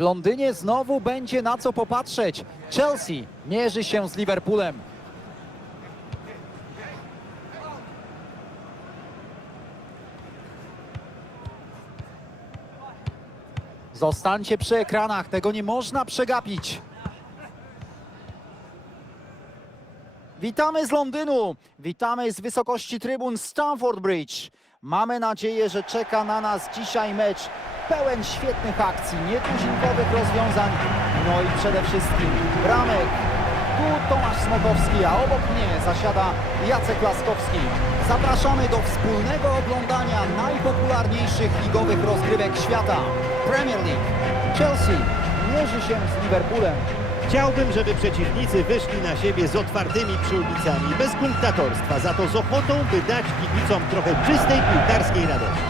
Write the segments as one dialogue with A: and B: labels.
A: W Londynie znowu będzie na co popatrzeć. Chelsea mierzy się z Liverpoolem. Zostańcie przy ekranach, tego nie można przegapić. Witamy z Londynu, witamy z wysokości trybun Stamford Bridge. Mamy nadzieję, że czeka na nas dzisiaj mecz pełen świetnych akcji, nietuzinkowych rozwiązań, no i przede wszystkim bramek. Tu Tomasz Smokowski, a obok mnie zasiada Jacek Laskowski. Zapraszamy do wspólnego oglądania najpopularniejszych ligowych rozgrywek świata. Premier League. Chelsea mierzy się z Liverpoolem.
B: Chciałbym, żeby przeciwnicy wyszli na siebie z otwartymi przyłbicami, bez kunktatorstwa, za to z ochotą, by dać kibicom trochę czystej piłkarskiej radości.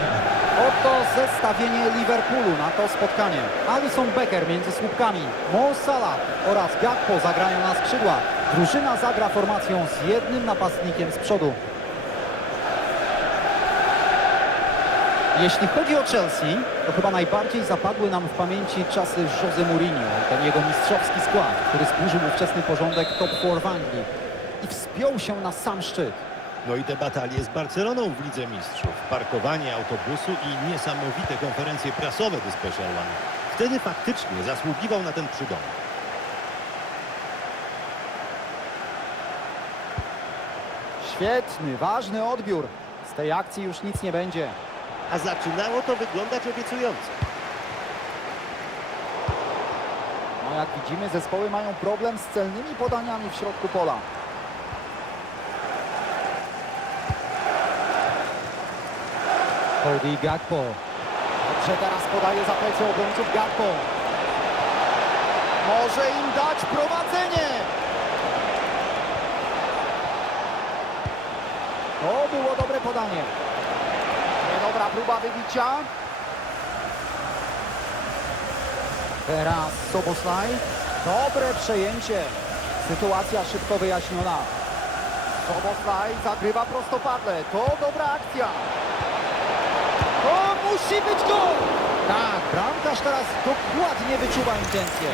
A: Oto zestawienie Liverpoolu na to spotkanie. Alison Becker między słupkami, Mo Salah oraz Gakpo zagrają na skrzydłach. Drużyna zagra formacją z jednym napastnikiem z przodu. Jeśli chodzi o Chelsea, to chyba najbardziej zapadły nam w pamięci czasy Jose Mourinho, ten jego mistrzowski skład, który zburzył ówczesny porządek top 4 w Anglii i wspiął się na sam szczyt.
B: No i te batalie z Barceloną w Lidze Mistrzów, parkowanie autobusu i niesamowite konferencje prasowe The Special One. Wtedy faktycznie zasługiwał na ten przydomek.
A: Świetny, ważny odbiór. Z tej akcji już nic nie będzie.
B: A zaczynało to wyglądać obiecująco.
A: No jak widzimy, zespoły mają problem z celnymi podaniami w środku pola. Cody Gakpo. Dobrze teraz podaje za plecy obrońców Gakpo. Może im dać prowadzenie. To było dobre podanie. Niedobra próba wybicia. Teraz Soboslaj. Dobre przejęcie. Sytuacja szybko wyjaśniona. Soboslaj zagrywa prostopadle. To dobra akcja. To musi być gol! Tak, bramkarz teraz dokładnie wyczuwa intencje.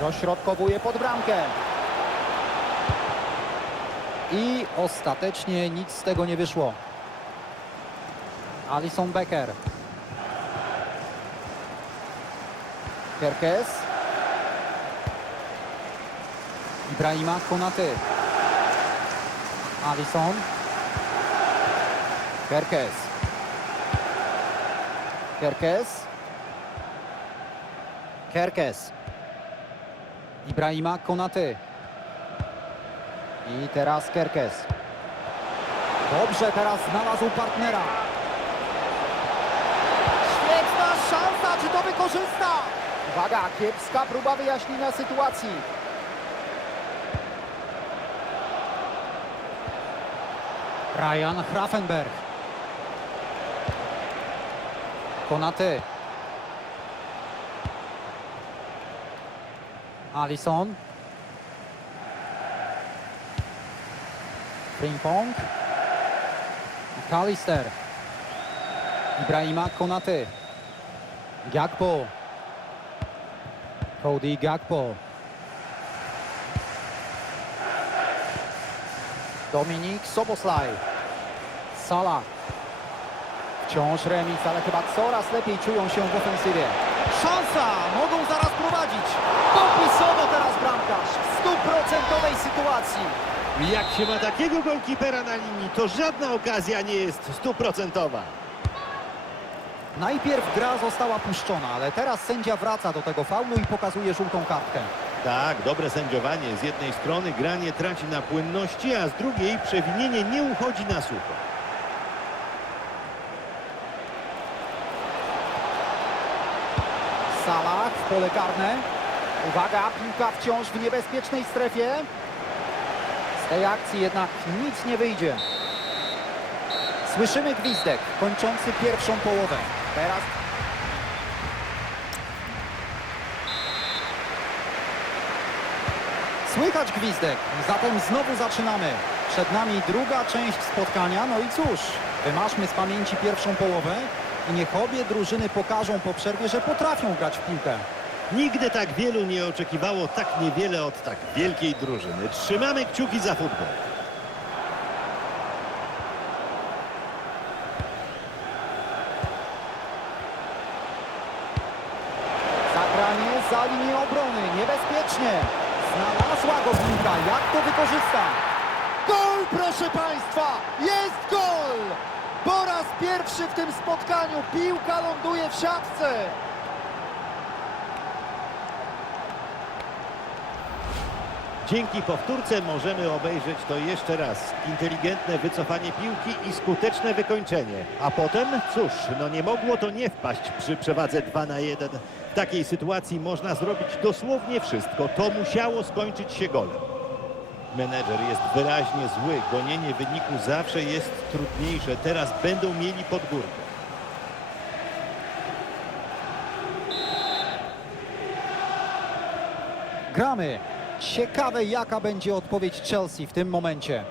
A: Dośrodkowuje pod bramkę. I ostatecznie nic z tego nie wyszło. Alison Becker. Kerkes. Ibrahima Konaty. Alison. Kerkes. Kerkes. Kerkes. Ibrahima Konaty. I teraz Kerkes. Dobrze, teraz znalazł partnera. Świetna szansa, czy to wykorzysta? Uwaga, kiepska próba wyjaśnienia sytuacji. Ryan Grafenberg. Konaty. Alison. Ping-pong. Kalister. Ibrahima Konaty. Gakpo. Cody Gakpo. Dominik Soboslaj. Sala. Wciąż remis, ale chyba coraz lepiej czują się w ofensywie. Szansa! Mogą zaraz prowadzić. Popisowo teraz bramkarz w stuprocentowej sytuacji.
B: Jak się ma takiego golkipera na linii, to żadna okazja nie jest stuprocentowa.
A: Najpierw gra została puszczona, ale teraz sędzia wraca do tego faulu i pokazuje żółtą kartkę.
B: Tak, dobre sędziowanie. Z jednej strony granie traci na płynności, a z drugiej przewinienie nie uchodzi na sucho.
A: Salah w pole karne. Uwaga, piłka wciąż w niebezpiecznej strefie. Z tej akcji jednak nic nie wyjdzie. Słyszymy gwizdek kończący pierwszą połowę. Teraz Słychać gwizdek, zatem znowu zaczynamy. Przed nami druga część spotkania, no i cóż, wymaszmy z pamięci pierwszą połowę i niech obie drużyny pokażą po przerwie, że potrafią grać w piłkę.
B: Nigdy tak wielu nie oczekiwało tak niewiele od tak wielkiej drużyny. Trzymamy kciuki za futbol.
A: Zagranie za linię obrony, niebezpiecznie. Znalazła go piłka, jak to wykorzysta? Gol, proszę Państwa! Jest gol! Po raz pierwszy w tym spotkaniu piłka ląduje w siatce.
B: Dzięki powtórce możemy obejrzeć to jeszcze raz. Inteligentne wycofanie piłki i skuteczne wykończenie. A potem, cóż, no nie mogło to nie wpaść przy przewadze 2 na 1. W takiej sytuacji można zrobić dosłownie wszystko. To musiało skończyć się golem. Menedżer jest wyraźnie zły. Gonienie wyniku zawsze jest trudniejsze. Teraz będą mieli podgórkę.
A: Gramy. Ciekawe, jaka będzie odpowiedź Chelsea w tym momencie.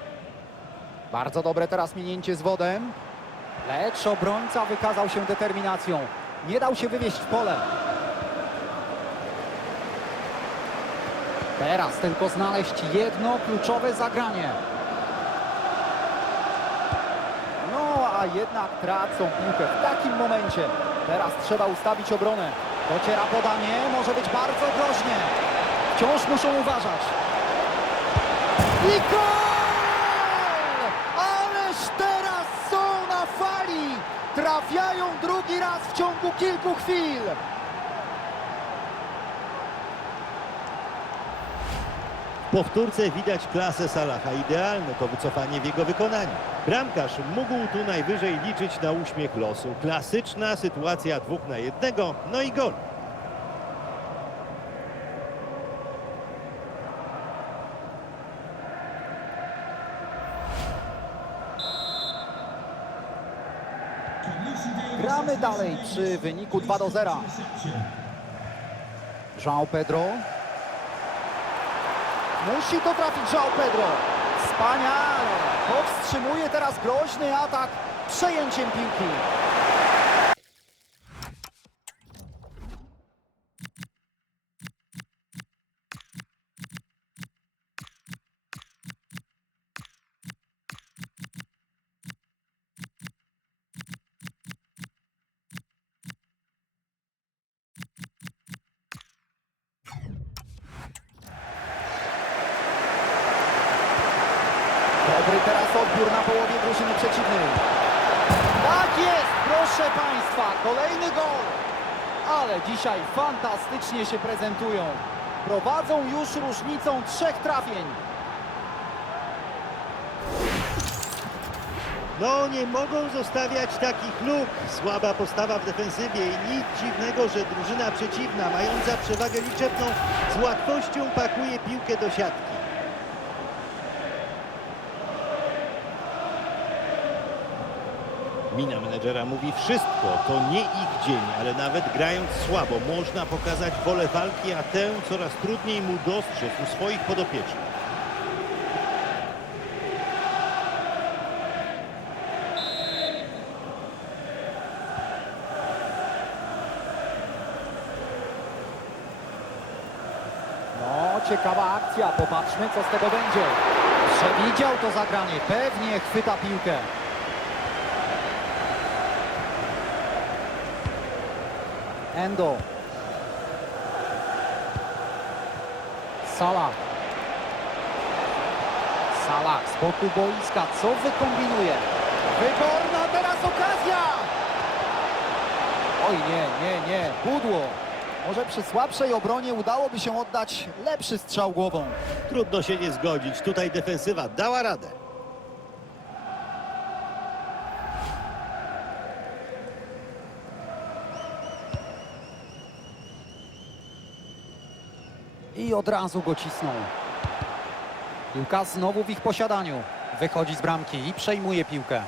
A: Bardzo dobre teraz minięcie z wodem. Lecz obrońca wykazał się determinacją. Nie dał się wywieźć w pole. Teraz tylko znaleźć jedno kluczowe zagranie. No, a jednak tracą piłkę w takim momencie. Teraz trzeba ustawić obronę. Dociera podanie, może być bardzo groźnie. Wciąż muszą uważać. I gol! Ależ teraz są na fali! Trafiają drugi raz w ciągu kilku chwil.
B: Powtórce widać klasę Salaha. Idealne to wycofanie w jego wykonaniu. Bramkarz mógł tu najwyżej liczyć na uśmiech losu. Klasyczna sytuacja dwóch na jednego, no i gol.
A: Gramy dalej przy wyniku 2 do 0. João Pedro. Musi to trafić João Pedro. Wspaniale. Powstrzymuje teraz groźny atak przejęciem piłki. Dobry teraz odbiór na połowie drużyny przeciwnej. Tak jest, proszę Państwa, kolejny gol. Ale dzisiaj fantastycznie się prezentują. Prowadzą już różnicą trzech trafień.
B: No nie mogą zostawiać takich luk. Słaba postawa w defensywie i nic dziwnego, że drużyna przeciwna, mająca przewagę liczebną, z łatwością pakuje piłkę do siatki. Mina menedżera mówi wszystko, to nie ich dzień, ale nawet grając słabo można pokazać wolę walki, a tę coraz trudniej mu dostrzec u swoich podopiecznych.
A: No, ciekawa akcja. Popatrzmy, co z tego będzie. Przewidział to zagranie, pewnie chwyta piłkę. Endo. Salah. Salah z boku boiska, co wykombinuje? Wyborna teraz okazja! Oj nie, nie, nie, pudło. Może przy słabszej obronie udałoby się oddać lepszy strzał głową.
B: Trudno się nie zgodzić. Tutaj defensywa dała radę.
A: I od razu go cisnął. Piłka znowu w ich posiadaniu. Wychodzi z bramki i przejmuje piłkę.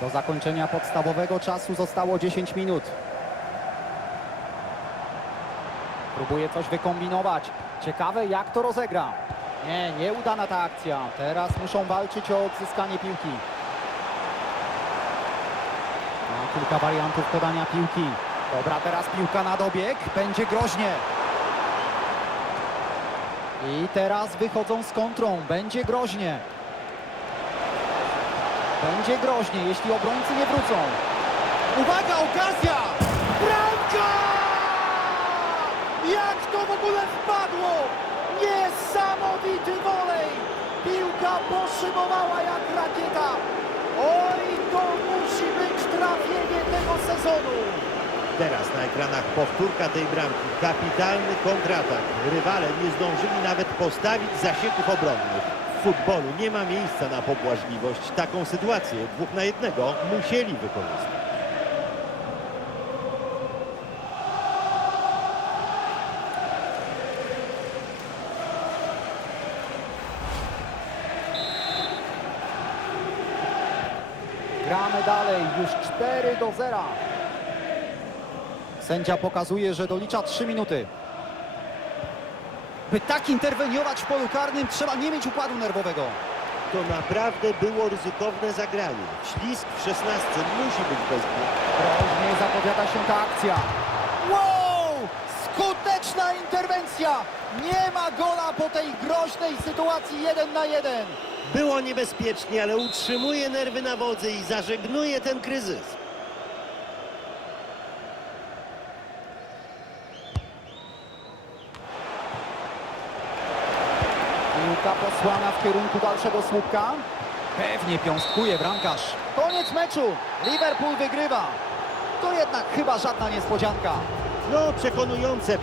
A: Do zakończenia podstawowego czasu zostało 10 minut. Próbuje coś wykombinować. Ciekawe jak to rozegra. Nie, nieudana ta akcja. Teraz muszą walczyć o odzyskanie piłki. Ma kilka wariantów podania piłki. Dobra, teraz piłka na dobieg. Będzie groźnie. I teraz wychodzą z kontrą. Będzie groźnie. Będzie groźnie, jeśli obrońcy nie wrócą. Uwaga, okazja! Bramka! Jak to w ogóle wpadło? Niesamowity wolej! Piłka poszybowała jak rakieta. Oj, to musi być trafienie tego sezonu.
B: Teraz na ekranach powtórka tej bramki. Kapitalny kontratak. Rywale nie zdążyli nawet postawić zasieków obronnych. W futbolu nie ma miejsca na pobłażliwość. Taką sytuację dwóch na jednego musieli wykorzystać.
A: Gramy dalej, już 4 do 0. Sędzia pokazuje, że dolicza 3 minuty. By tak interweniować w polu karnym, trzeba nie mieć układu nerwowego.
B: To naprawdę było ryzykowne zagranie. Ślisk w szesnastce musi być bezbłędny.
A: Groźnie zapowiada się ta akcja. Wow! Skuteczna interwencja! Nie ma gola po tej groźnej sytuacji 1 na 1.
B: Było niebezpiecznie, ale utrzymuje nerwy na wodzy i zażegnuje ten kryzys.
A: Piłka posłana w kierunku dalszego słupka. Pewnie piąstkuje bramkarz. Koniec meczu. Liverpool wygrywa. To jednak chyba żadna niespodzianka.
B: No, przekonujące.